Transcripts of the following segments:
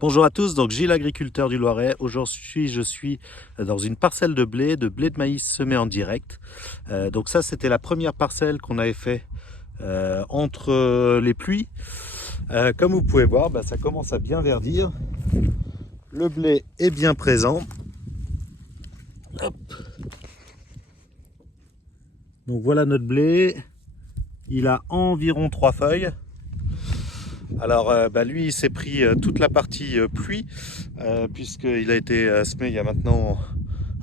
Bonjour à tous, donc Gilles, l'agriculteur du Loiret. Aujourd'hui, je suis dans une parcelle de blé de maïs semé en direct. Donc ça, c'était la première parcelle qu'on avait fait entre les pluies. Comme vous pouvez voir, ça commence à bien verdir. Le blé est bien présent. Hop. Donc voilà notre blé. Il a environ 3 feuilles. Alors lui il s'est pris toute la partie pluie puisqu'il a été semé il y a maintenant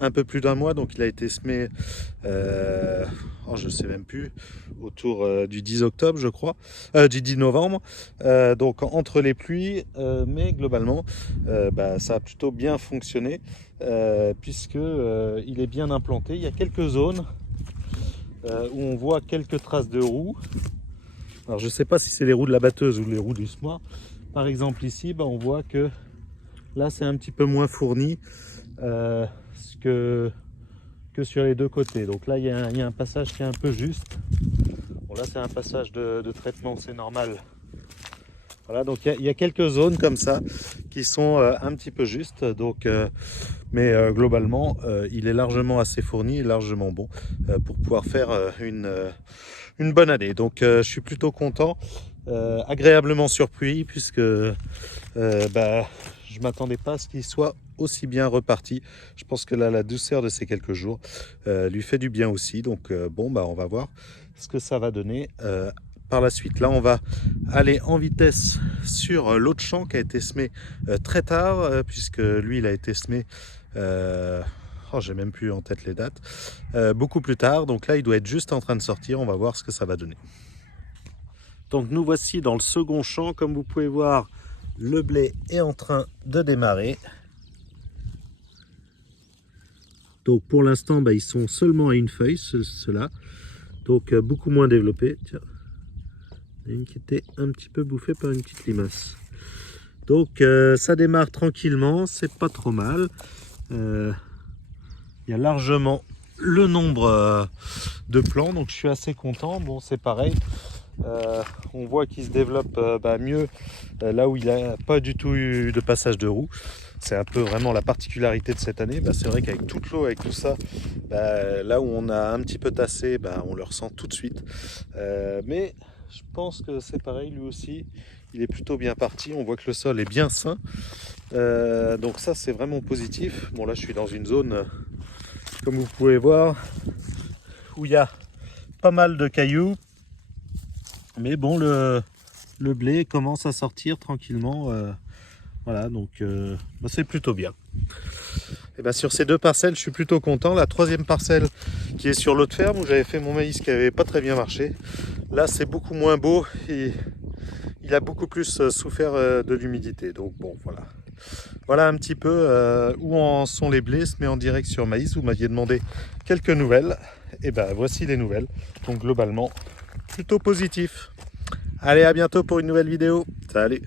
un peu plus d'un mois, donc il a été semé je sais même plus, autour du 10 octobre je crois, du 10 novembre, donc entre les pluies, mais globalement ça a plutôt bien fonctionné puisque il est bien implanté. Il y a quelques zones où on voit quelques traces de roues. Alors je ne sais pas si c'est les roues de la batteuse ou les roues du semoir. Par exemple ici, on voit que là c'est un petit peu moins fourni que sur les deux côtés. Donc là il y a un passage qui est un peu juste. Bon, là c'est un passage de traitement, c'est normal. Voilà, donc il y a quelques zones comme ça qui sont un petit peu justes. Donc, mais globalement il est largement assez fourni et largement bon pour pouvoir faire une bonne année. Donc je suis plutôt content, agréablement surpris puisque je m'attendais pas à ce qu'il soit aussi bien reparti. Je pense que là la douceur de ces quelques jours lui fait du bien aussi. Donc on va voir ce que ça va donner par la suite. Là on va aller en vitesse sur l'autre champ qui a été semé très tard puisque lui il a été semé j'ai même plus en tête les dates, beaucoup plus tard. Donc là il doit être juste en train de sortir. On va voir ce que ça va donner. Donc nous voici dans le second champ. Comme vous pouvez voir, le blé est en train de démarrer. Donc pour l'instant ils sont seulement à une feuille, ceux-là, donc beaucoup moins développés. Tiens, il y en a une qui était un petit peu bouffée par une petite limace. Donc ça démarre tranquillement, c'est pas trop mal. Il y a largement le nombre de plants, donc je suis assez content. Bon, c'est pareil, on voit qu'il se développe mieux là où il n'a pas du tout eu de passage de roue. C'est un peu vraiment la particularité de cette année. C'est vrai qu'avec toute l'eau, avec tout ça, là où on a un petit peu tassé, on le ressent tout de suite. Mais je pense que c'est pareil, lui aussi, il est plutôt bien parti. On voit que le sol est bien sain. Donc ça, c'est vraiment positif. Bon, là, je suis dans une zone, comme vous pouvez voir, où il y a pas mal de cailloux. Mais bon, le blé commence à sortir tranquillement. Voilà, donc c'est plutôt bien. Et sur ces deux parcelles, je suis plutôt content. La troisième parcelle qui est sur l'autre ferme, où j'avais fait mon maïs qui n'avait pas très bien marché, là c'est beaucoup moins beau et il a beaucoup plus souffert de l'humidité. Donc bon, voilà un petit peu où en sont les blés semés en direct sur maïs. Vous m'aviez demandé quelques nouvelles, et voici les nouvelles. Donc globalement, plutôt positif. Allez, à bientôt pour une nouvelle vidéo. Salut!